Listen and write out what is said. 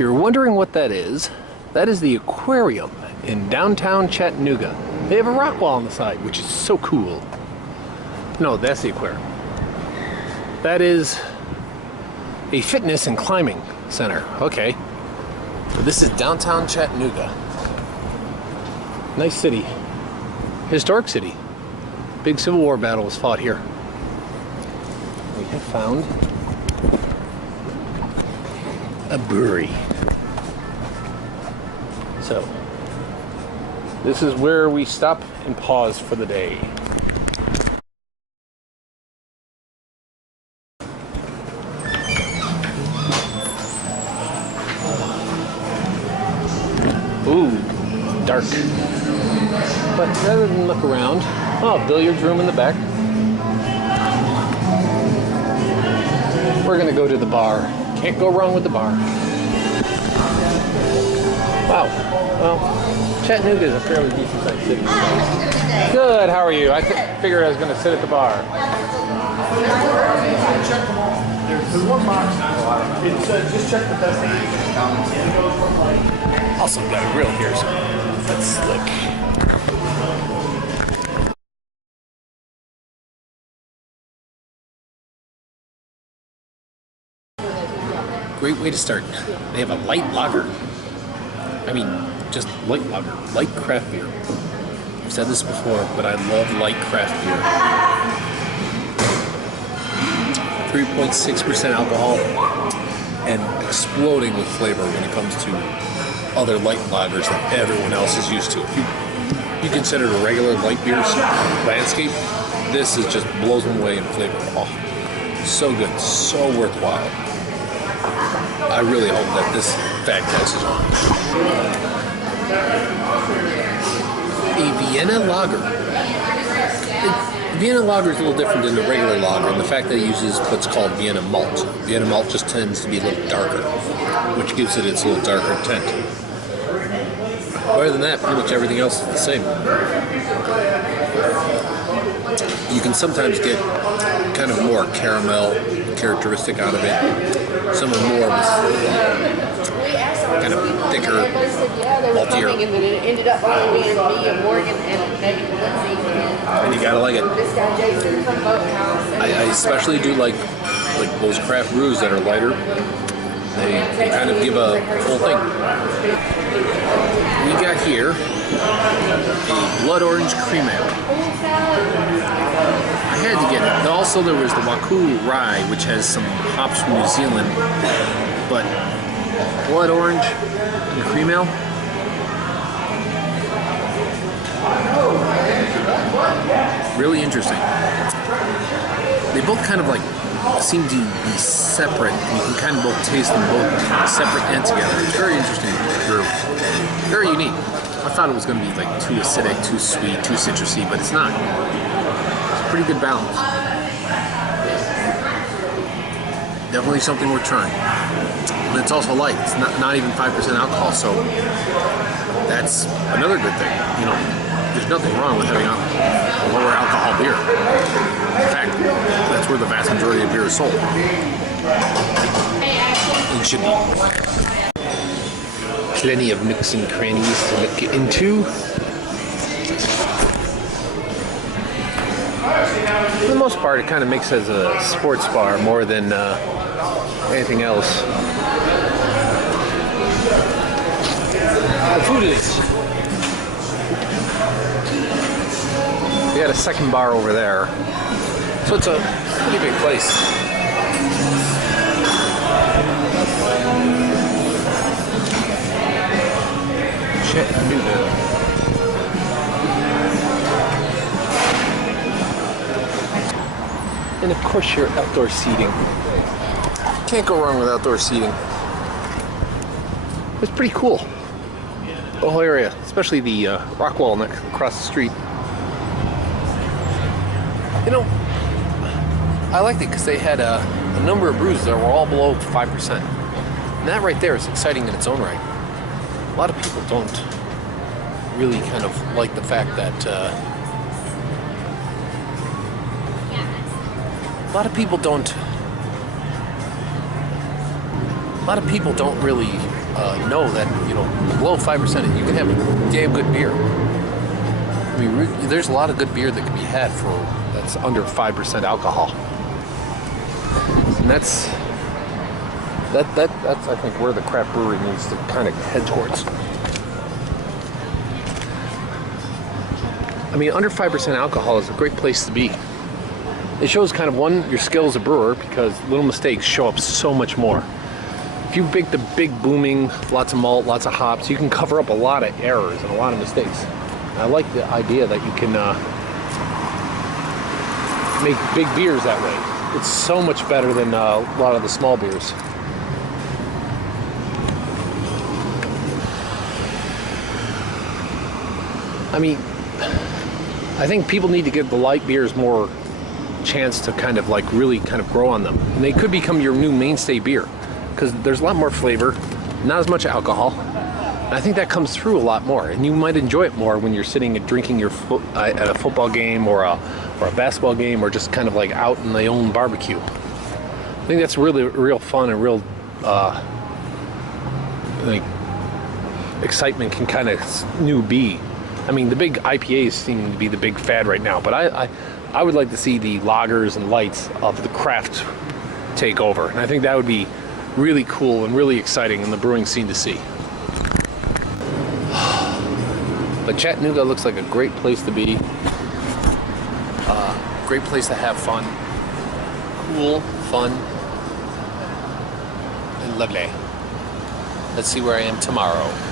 you're wondering what that is the aquarium in downtown Chattanooga. They have a rock wall on the side, which is so cool. No, that's the aquarium. That is a fitness and climbing center. Okay. So this is downtown Chattanooga. Nice city. Historic city. Big Civil War battle was fought here. We have found a brewery. So, this is where we stop and pause for the day. Ooh, dark. But rather than look around, oh, billiards room in the back. We're gonna go to the bar. Can't go wrong with the bar. Wow. Well, Chattanooga is a fairly decent sized city. Good, how are you? I figured I was gonna sit at the bar. There's one box. It's just check the best age. Also got a grill here, so that's slick. Great way to start. They have a light lager. I mean, just light lager, light craft beer. I've said this before, but I love light craft beer. 3.6% alcohol and exploding with flavor when it comes to other light lagers that everyone else is used to. If you consider a regular light beer landscape, this is just blows them away in flavor. Oh, so good, so worthwhile. I really hope that this fat catches on. A Vienna lager. Vienna lager is a little different than the regular lager in the fact that it uses what's called Vienna malt. Vienna malt just tends to be a little darker, which gives it its little darker tint. Other than that, pretty much everything else is the same. You can sometimes get kind of more caramel characteristic out of it. Some are more of this kind of thicker, maltier. And you gotta like it. I especially do like those craft brews that are lighter. They kind of give a full thing. We got here a blood orange cream ale. I had to get it. Also, there was the Waku Rye, which has some hops from New Zealand, but blood orange and cream ale. Really interesting. They both kind of like seem to be separate, and you can kind of both taste them both separate and together. It's very interesting. Very unique. I thought it was going to be like too acidic, too sweet, too citrusy, but it's not. It's a pretty good balance. Definitely something worth trying. And it's also light. It's not even 5% alcohol, so that's another good thing. You know, there's nothing wrong with having a lower alcohol beer. In fact, that's where the vast majority of beer is sold. It should be. Plenty of nooks and crannies to look into. For the most part, it kind of makes as a sports bar more than anything else. The food is... We got a second bar over there. So it's a pretty big place. Chattanooga. And of course your outdoor seating. Can't go wrong with outdoor seating. It's pretty cool. The whole area, especially the rock wall across the street. You know, I liked it because they had a number of brews that were all below 5%. And that right there is exciting in its own right. A lot of people don't really kind of like the fact that a lot of people don't lot of people don't really know that, you know, below 5% you can have damn good beer. I mean, there's a lot of good beer that can be had that's under 5% alcohol, and that's I think where the craft brewery needs to kind of head towards. I mean, under 5% alcohol is a great place to be. It shows kind of, one, your skill as a brewer, because little mistakes show up so much more. If you make the big booming, lots of malt, lots of hops, you can cover up a lot of errors and a lot of mistakes. And I like the idea that you can make big beers that way. It's so much better than a lot of the small beers. I mean, I think people need to give the light beers more chance to kind of like really kind of grow on them, and they could become your new mainstay beer, because there's a lot more flavor, not as much alcohol, and I think that comes through a lot more, and you might enjoy it more when you're sitting and drinking at a football game or a basketball game, or just kind of like out in the own barbecue. I think that's really real fun, and real like excitement can kind of be. I mean, the big IPAs seem to be the big fad right now, but I would like to see the lagers and lights of the craft take over. And I think that would be really cool and really exciting in the brewing scene to see. But Chattanooga looks like a great place to be. Great place to have fun. Cool, fun, and lovely. Let's see where I am tomorrow.